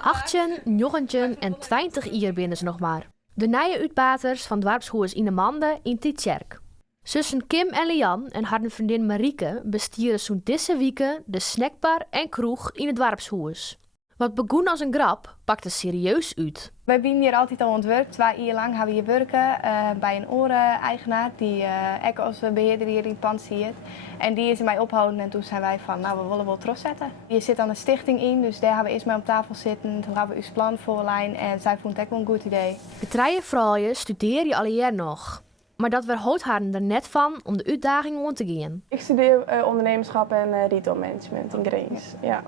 18, 19 en 20 jaar binnen ze nog maar. De nieuwe uitbaters van Dwarpshuis in de Mande in Tietjerk. Zussen Kim en Lian en haar vriendin Marieke bestieren zo'n deze weken de snackbar en kroeg in het Dwarpshuis. Wat begon als een grap, pakte serieus uit. Wij zijn hier altijd al ontwerpt. 2 jaar lang hebben we hier werken bij een oren-eigenaar die ook als beheerder hier in het pand ziet. En die is mij ophouden en toen zijn wij van, nou we willen wel trots zetten. Hier zit dan een stichting in, dus daar hebben we eerst mee op tafel zitten. Toen hebben we ons plan voorlijn en zij vond het ook wel een goed idee. De 3 vrouwen studeer je al een jaar nog. Maar dat houdt haar er net van om de uitdaging om te gaan. Ik studeer ondernemerschap en retail management in Greens. Ja.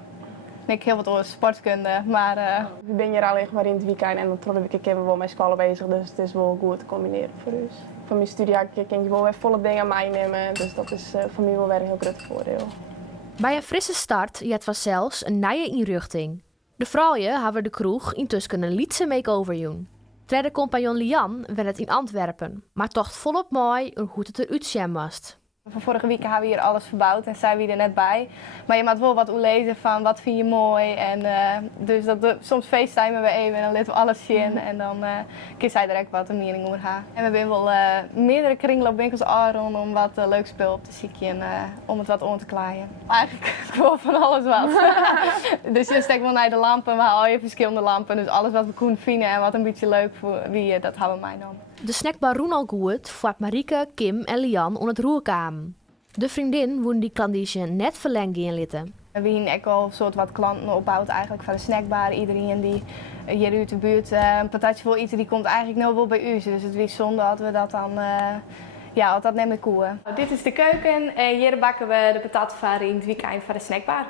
Ik heel wat over sportkunde, maar... Ik ben hier alleen maar in het weekend en dan trots ik wel met school bezig, dus het is wel goed te combineren voor ons. Voor mijn studie kan je wel weer volle dingen meenemen, dus dat is voor mij wel weer een heel groot voordeel. Bij een frisse start het was zelfs een nieuwe inrichting. De vrouwen hebben de kroeg intussen een lietse make-over doen. Tweede compagnon Lian werd het in Antwerpen, maar toch volop mooi hoe het eruit zien was. Van vorige week hebben we hier alles verbouwd en zijn we er net bij. Maar je moet wel wat lezen van wat vind je mooi. En, dus soms facetimen we even en dan laten we alles zien. En dan kan zij er ook wat een mening over gaan. En we hebben wel meerdere kringloopwinkels aan om wat leuk spul op te zieken en om het wat om te klaaien. Eigenlijk gewoon van alles wat. Dus je steekt wel naar de lampen, we halen je verschillende lampen. Dus alles wat we kunnen vinden en wat een beetje leuk voor wie, dat hebben we meegenomen. De snackbar roen al goed voor Marieke, Kim en Lian om het roer kwamen. De vriendin woonde die klanditie net verlengd in litten. We hebben ook al soort wat klanten opbouwd eigenlijk van de snackbar. Iedereen die hier uit de buurt een patatje wil eten, die komt eigenlijk nou wel bij u. Dus het is zonde dat we dat dan altijd net met koeien. Dit is de keuken en hier bakken we de patatvaren in het weekend van de snackbar.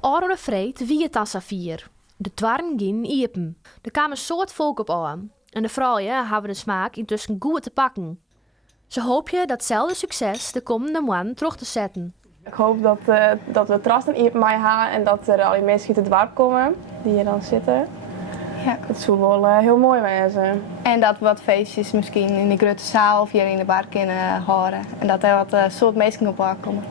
Aaron en Freed wie het als vier. De twarren gingen iepen. Er kwam een soort volk op aan. En de vrouwen hebben de smaak intussen goed te pakken. Ze hopen datzelfde succes de komende maand terug te zetten. Ik hoop dat we trasten in mij gaan en dat er al die mensen uit het dorp komen die hier dan zitten. Ja. Dat zou wel heel mooi wezen. En dat we wat feestjes misschien in de grote zaal of hier in de bar kunnen houden. En dat er wat soort mensen op komen.